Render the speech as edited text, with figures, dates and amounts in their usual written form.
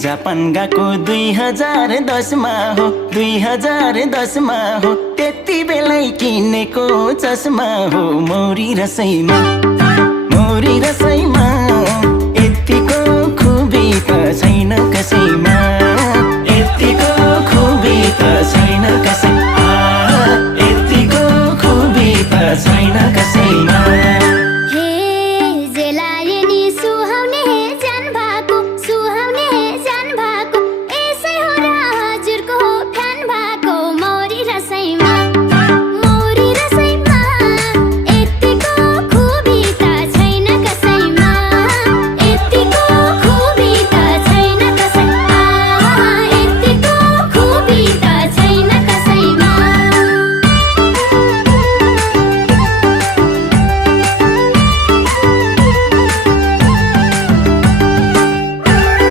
Japan गएको 2010 मा हो 2010 मा हो त्यति बेलै किनेको चस्मा हो मौरी रसैमा